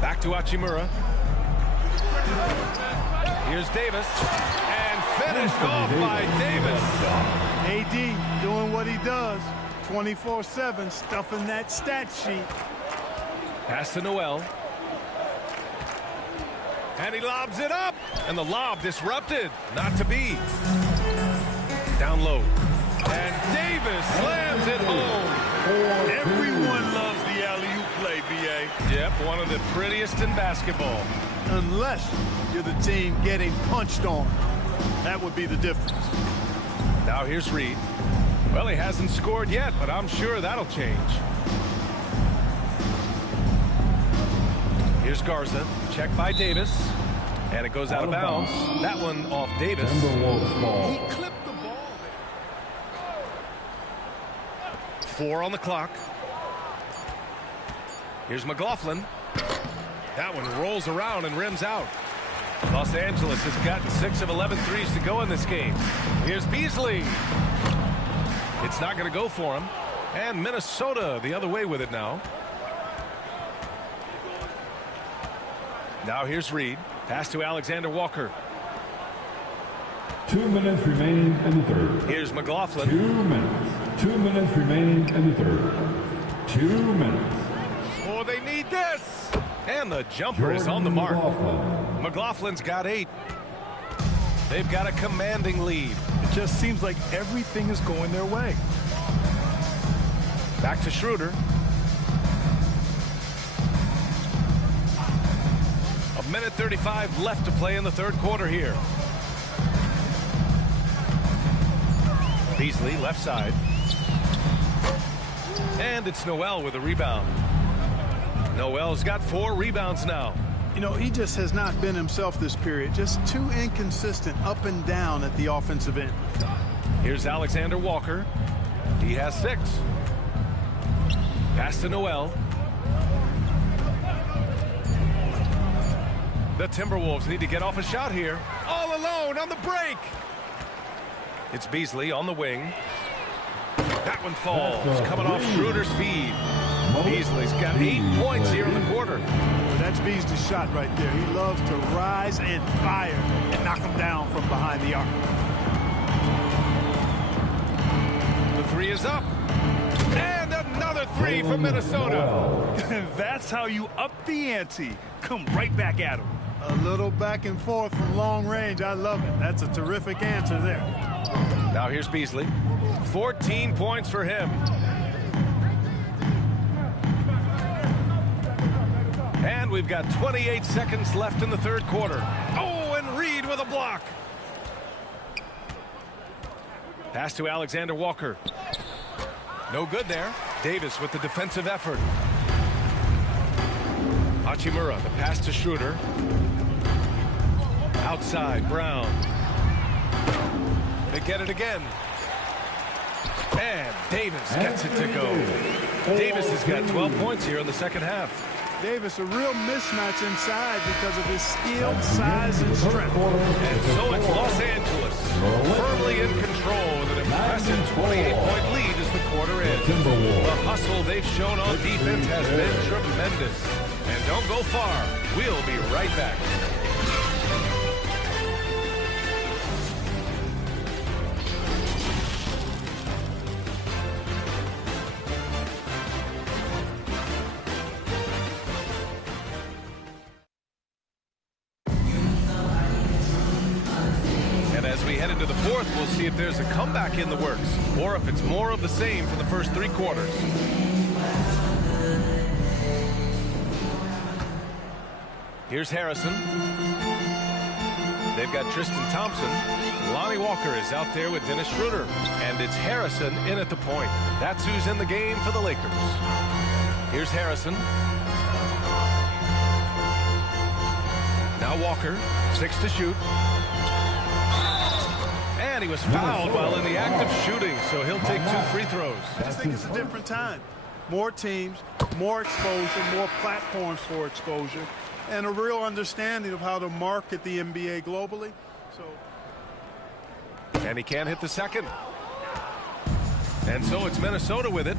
Back to Hachimura. Here's Davis. And finished off by Davis. AD doing what he does. 24/7, stuffing that stat sheet. Pass to Noel. And he lobs it up. And the lob disrupted. Not to be. Down low. And Davis slams it home. Everyone loves the alley-oop play, B.A. Yep, one of the prettiest in basketball. Unless you're the team getting punched on. That would be the difference. Now here's Reed. Well, he hasn't scored yet, but I'm sure that'll change. Here's Garza. Check by Davis. And it goes out of bounds. That one off Davis. Timberwolves ball. He clipped the ball. 4 on the clock. Here's McLaughlin. That one rolls around and rims out. Los Angeles has gotten 6 of 11 threes to go in this game. Here's Beasley. It's not going to go for him. And Minnesota the other way with it now. Now here's Reed. Pass to Alexander Walker. 2 minutes remaining in the 3rd. Here's McLaughlin. 2 minutes. 2 minutes remaining in the 3rd. 2 minutes. Oh, they need this. And the jumper is on the mark. McLaughlin's got 8. They've got a commanding lead. It just seems like everything is going their way. Back to Schroeder. A minute 35 left to play in the 3rd quarter here. Beasley, left side. And it's Noel with a rebound. Noel's got 4 rebounds now. You know, he just has not been himself this period. Just too inconsistent up and down at the offensive end. Here's Alexander Walker. He has 6. Pass to Noel. The Timberwolves need to get off a shot here. All alone on the break. It's Beasley on the wing. That one falls, coming off Schroeder's feed. Beasley's got 8 points here in the quarter. That's Beasley's shot right there. He loves to rise and fire and knock them down from behind the arc. The 3 is up. And another 3 from Minnesota. That's how you up the ante. Come right back at him. A little back and forth from long range. I love it. That's a terrific answer there. Now here's Beasley. 14 points for him. And we've got 28 seconds left in the third quarter. Oh, and Reed with a block. Pass to Alexander Walker. No good there. Davis with the defensive effort. Hachimura, the pass to Schroeder. Outside, Brown. They get it again. And Davis gets it to go. Davis has got 12 points here in the second half. Davis, a real mismatch inside because of his skill, size, and strength. And so it's Los Angeles, firmly in control with an impressive 28-point lead as the quarter ends. The hustle they've shown on defense has been tremendous. And don't go far. We'll be right back. Into the fourth, we'll see if there's a comeback in the works or if it's more of the same for the first 3 quarters. Here's Harrison. They've got Tristan Thompson. Lonnie Walker is out there with Dennis Schroeder. And it's Harrison in at the point. That's who's in the game for the Lakers. Here's Harrison. Now Walker, 6 to shoot. And he was fouled while in the act of shooting, so he'll take 2 free throws. I just think it's a different time. More teams, more exposure, more platforms for exposure, and a real understanding of how to market the NBA globally. And he can't hit the second. And so it's Minnesota with it.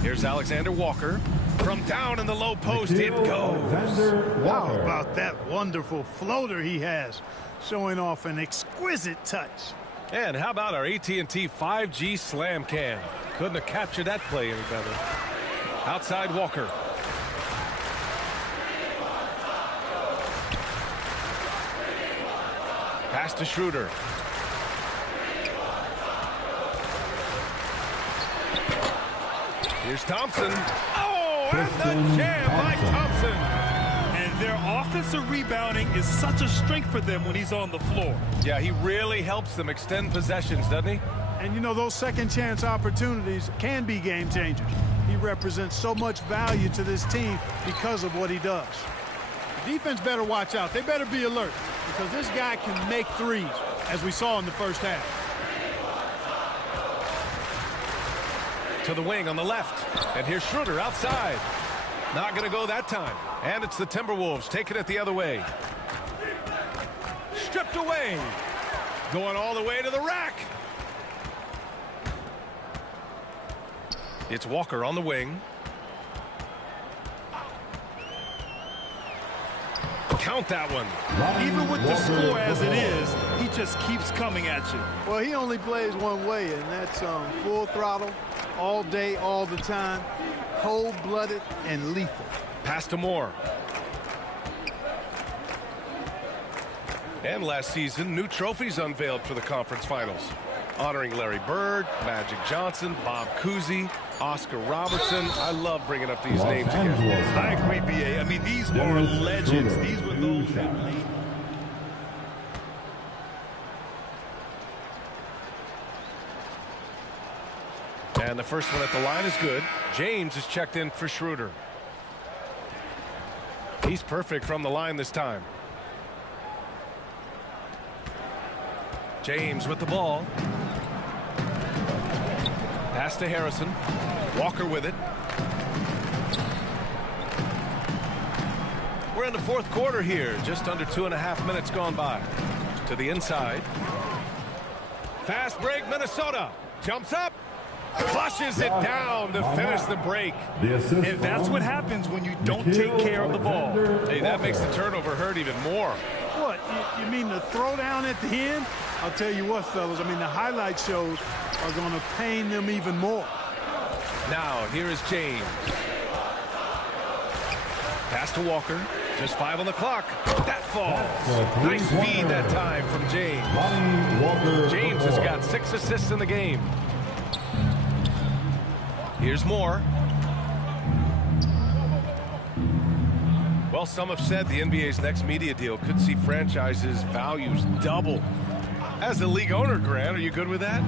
Here's Alexander Walker. From down in the low post, it goes. How about that wonderful floater he has? Showing off an exquisite touch. And how about our AT&T 5G slam cam? Couldn't have captured that play any better. Outside Walker. Pass to Schroeder. Here's Thompson. Oh, and the jam by Thompson. Their offensive rebounding is such a strength for them when he's on the floor. Yeah, he really helps them extend possessions, doesn't he? And, you know, those second chance opportunities can be game changers. He represents so much value to this team because of what he does. The defense better watch out. They better be alert because this guy can make threes, as we saw in the first half. To the wing on the left. And here's Schroeder outside. Not going to go that time. And it's the Timberwolves taking it the other way. Stripped away. Going all the way to the rack. It's Walker on the wing. Count that one. Even with the score as it is, he just keeps coming at you. Well, he only plays one way, and that's full throttle, all day, all the time, cold-blooded and lethal. Pass to Moore. And last season, new trophies unveiled for the conference finals, honoring Larry Bird, Magic Johnson, Bob Cousy, Oscar Robertson. I love bringing up these names again. I agree, B.A. I mean, these are legends. These were those that made. And the first one at the line is good. James is checked in for Schroeder. He's perfect from the line this time. James with the ball. Pass to Harrison. Walker with it. We're in the fourth quarter here. Just under 2.5 minutes gone by. To the inside. Fast break, Minnesota. Jumps up. Flushes it down to finish the break. And that's what happens when you don't take care of the ball. Hey, that makes the turnover hurt even more. What, you mean the throwdown at the end? I'll tell you what, fellas, I mean, the highlight shows are going to pain them even more. Now, here is James. Pass to Walker. Just 5 on the clock. That falls. Nice feed that time from James. James has got 6 assists in the game. Here's more. Well, some have said the NBA's next media deal could see franchises' values double. As a league owner, Grant, are you good with that?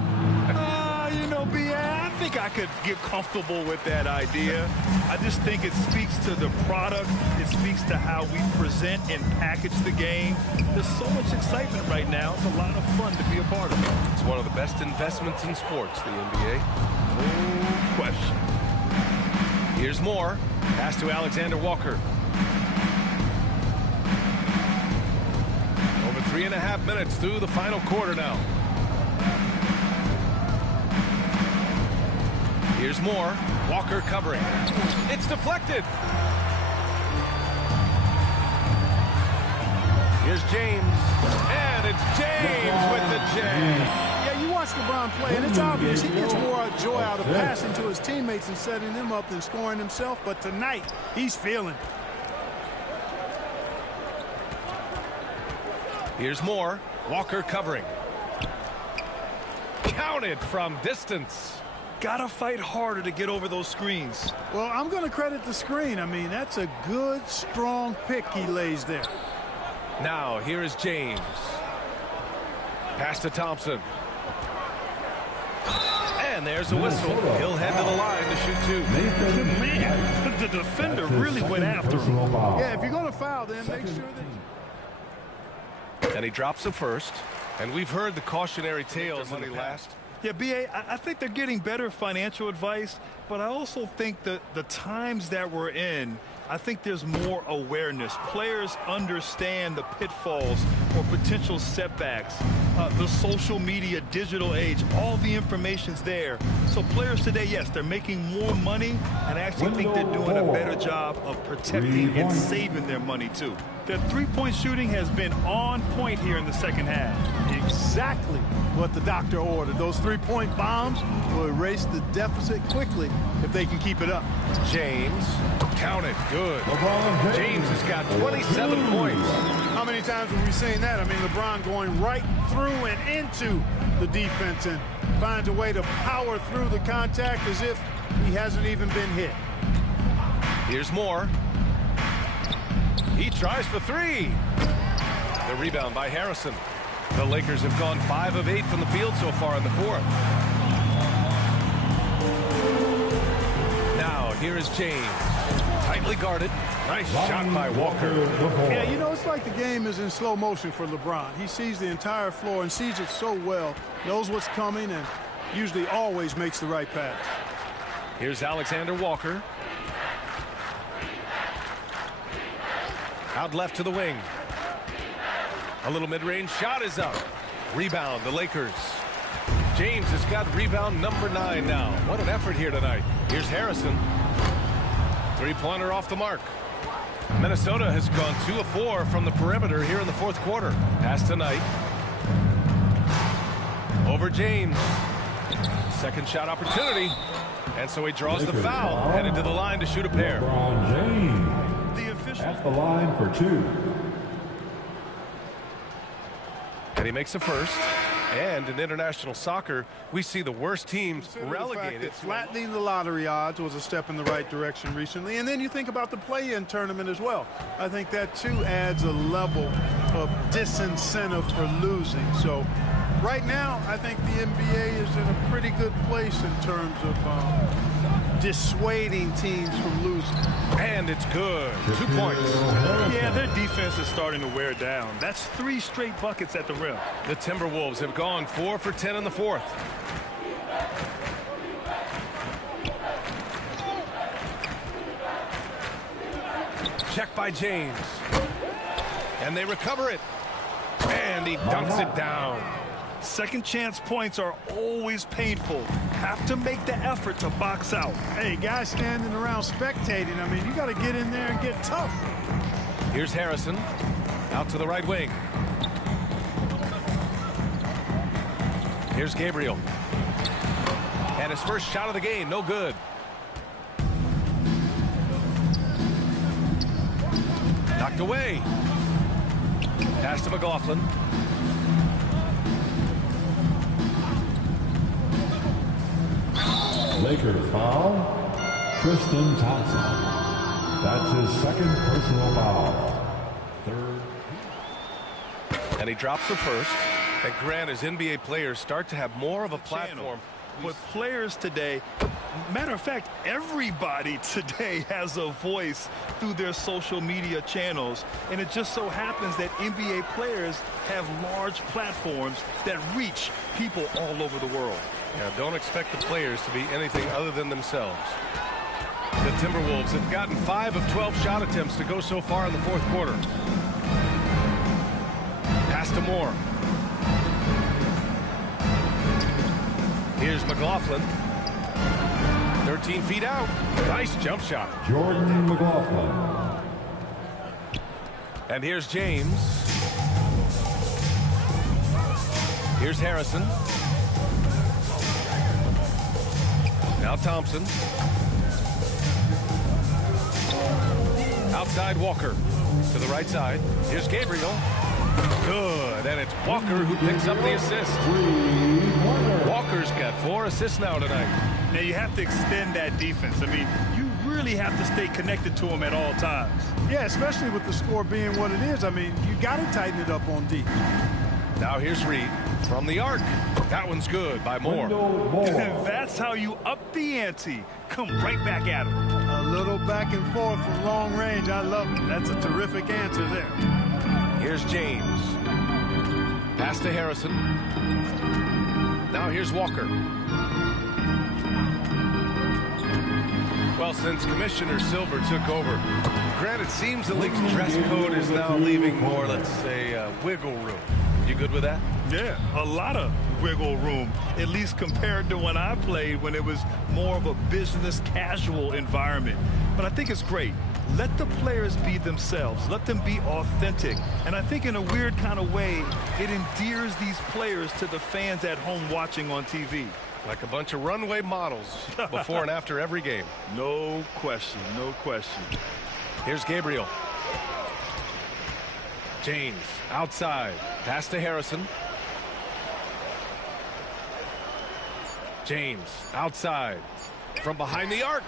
You know, B.A., I think I could get comfortable with that idea. I just think it speaks to the product. It speaks to how we present and package the game. There's so much excitement right now. It's a lot of fun to be a part of. It's one of the best investments in sports, the NBA. No question. Here's more. Pass to Alexander Walker. Over 3.5 minutes through the final quarter now. Here's more. Walker covering. It's deflected. Here's James. And it's James with the jam. Yeah, you watch LeBron play, and it's obvious he gets more joy out of passing to his teammates and setting them up than scoring himself. But tonight, he's feeling it. Here's more. Walker covering. Counted from distance. Gotta fight harder to get over those screens. Well, I'm going to credit the screen. I mean, that's a good, strong pick he lays there. Now, here is James. Pass to Thompson. And there's a whistle. He'll head to the line to shoot 2. Man, the defender really went after him. Yeah, if you're going to foul, then make sure that... And he drops it first. And we've heard the cautionary tales in the last. Yeah, B.A., I think they're getting better financial advice, but I also think that the times that we're in, I think there's more awareness. Players understand the pitfalls or potential setbacks. The social media, digital age, all the information's there. So players today, yes, they're making more money, and I actually think they're doing a better job of protecting and saving their money, too. Their three-point shooting has been on point here in the second half. Exactly what the doctor ordered. Those three-point bombs will erase the deficit quickly if they can keep it up. James, count it, good. James has got 27 points. How many times have we seen that? I mean, LeBron going right through and into the defense and finds a way to power through the contact as if he hasn't even been hit. Here's more. He tries for 3. The rebound by Harrison. The Lakers have gone 5 of 8 from the field so far in the fourth. Now, here is James. Tightly guarded. Nice shot by Walker. Yeah, you know, it's like the game is in slow motion for LeBron. He sees the entire floor and sees it so well, knows what's coming, and usually always makes the right pass. Here's Alexander Walker. Out left to the wing. A little mid-range shot is up. Rebound, the Lakers. James has got rebound number 9 now. What an effort here tonight. Here's Harrison. Three-pointer off the mark. Minnesota has gone 2 of 4 from the perimeter here in the fourth quarter. Pass to Knight. Over James. Second shot opportunity. And so he draws the foul. Headed to the line to shoot a pair. The official at the line for 2. And he makes the first. And in international soccer, we see the worst teams relegated. Flattening the lottery odds was a step in the right direction recently. And then you think about the play-in tournament as well. I think that, too, adds a level of disincentive for losing. So Right now, I think the NBA is in a pretty good place in terms of dissuading teams from losing. And it's good. 2 points. Yeah, their defense is starting to wear down. That's 3 straight buckets at the rim. The Timberwolves have gone 4 for 10 in the fourth. Check by James. And they recover it. And he dunks it down. Second chance points are always painful. Have to make the effort to box out. Hey, guys standing around spectating, I mean, you got to get in there and get tough. Here's Harrison. Out to the right wing. Here's Gabriel. And his first shot of the game, no good. Knocked away. Pass to McLaughlin. Lakers foul. Tristan Thompson. That's his second personal foul. Third. And he drops the first. And Grant, as NBA players start to have more of a platform. But players today, matter of fact, everybody today has a voice through their social media channels. And it just so happens that NBA players have large platforms that reach people all over the world. Yeah, don't expect the players to be anything other than themselves. The Timberwolves have gotten 5 of 12 shot attempts to go so far in the fourth quarter. Pass to Moore. Here's McLaughlin. 13 feet out. Nice jump shot. Jordan McLaughlin. And here's James. Here's Harrison. Now Thompson. Outside Walker. To the right side. Here's Gabriel. Good. And it's Walker who picks up the assist. Walker's got 4 assists now tonight. Now you have to extend that defense. I mean, you really have to stay connected to him at all times. Yeah, especially with the score being what it is. I mean, you got to tighten it up on D. Now here's Reed from the arc. That one's good by Moore. And that's how you up the ante. Come right back at him. A little back and forth from long range. I love it. That's a terrific answer there. Here's James. Pass to Harrison. Now here's Walker. Well, since Commissioner Silver took over, granted, it seems the league's dress code is now leaving more, let's say, wiggle room. You good with that? Yeah, a lot of wiggle room, at least compared to when I played, when it was more of a business casual environment. But I think it's great. Let the players be themselves. Let them be authentic. And I think in a weird kind of way, it endears these players to the fans at home watching on TV. Like a bunch of runway models before and after every game. No question, no question. Here's Gabriel. James outside. Pass to Harrison. James outside. From behind the arc.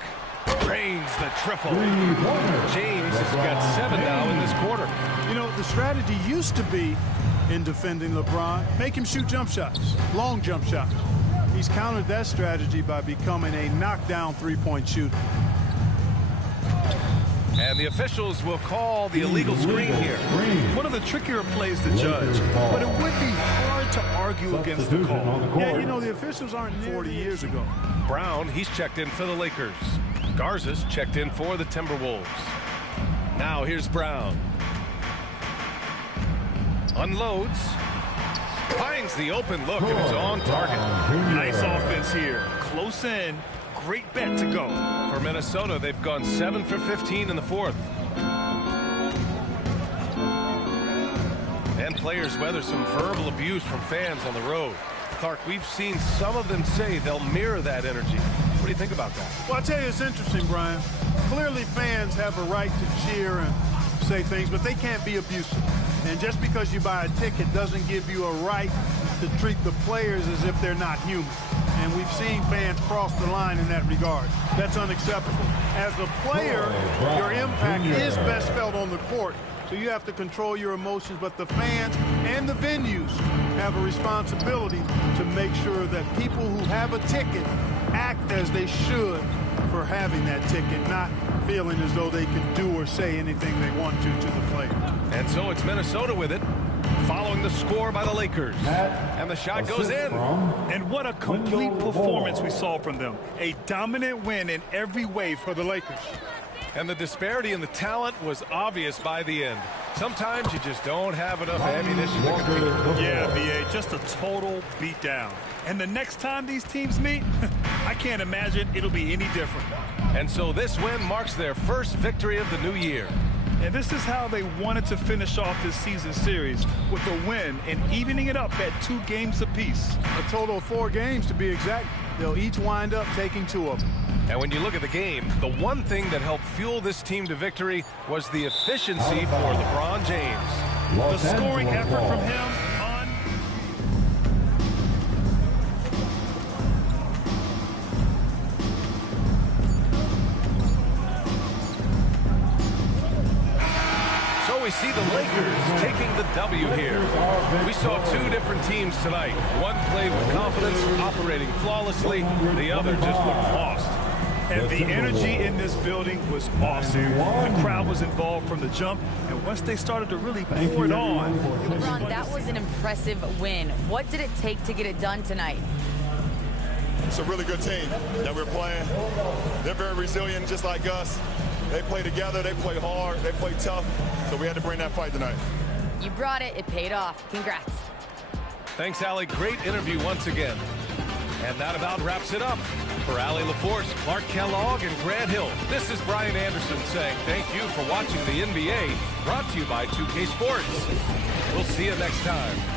Drains the triple. James has got 7 now in this quarter. You know, the strategy used to be in defending LeBron, make him shoot jump shots, long jump shots. He's countered that strategy by becoming a knockdown three-point shooter. And the officials will call the illegal screen here. One of the trickier plays to judge, but it would be hard to argue against the call. Yeah, you know, the officials aren't 40 years ago. Brown, he's checked in for the Lakers. Garza's checked in for the Timberwolves. Now here's Brown. Unloads. Finds the open look, and it's on target. Nice offense here. Close in. Great bet to go. For Minnesota, they've gone 7 for 15 in the fourth. And players weather some verbal abuse from fans on the road. Clark, we've seen some of them say they'll mirror that energy. What do you think about that? Well, I'll tell you, it's interesting, Brian. Clearly, fans have a right to cheer and say things, but they can't be abusive. And just because you buy a ticket doesn't give you a right to treat the players as if they're not human. And we've seen fans cross the line in that regard. That's unacceptable. As a player, your impact is best felt on the court. So you have to control your emotions, but the fans and the venues have a responsibility to make sure that people who have a ticket act as they should for having that ticket, not feeling as though they can do or say anything they want to the player. And so it's Minnesota with it, following the score by the Lakers. And the shot goes in. And what a complete performance we saw from them. A dominant win in every way for the Lakers. And the disparity in the talent was obvious by the end. Sometimes you just don't have enough ammunition to compete. Yeah, B.A., just a total beatdown. And the next time these teams meet, I can't imagine it'll be any different. And so this win marks their first victory of the new year. And this is how they wanted to finish off this season series, with a win and evening it up at 2 games apiece. A total of 4 games to be exact. They'll each wind up taking 2 of them. And when you look at the game, the one thing that helped fuel this team to victory was the efficiency for LeBron James. The scoring effort from him on. So we see the Lakers taking the W here. We saw 2 different teams tonight. One played with confidence, operating flawlessly. The other just looked lost. And the energy in this building was awesome. The crowd was involved from the jump, and once they started to really pour it on. LeBron, that was an impressive win. What did it take to get it done tonight? It's a really good team that we're playing. They're very resilient, just like us. They play together, they play hard, they play tough, so we had to bring that fight tonight. You brought it. It paid off. Congrats. Thanks, Allie. Great interview once again. And that about wraps it up. For Allie LaForce, Clark Kellogg, and Grant Hill, this is Brian Anderson saying thank you for watching the NBA, brought to you by 2K Sports. We'll see you next time.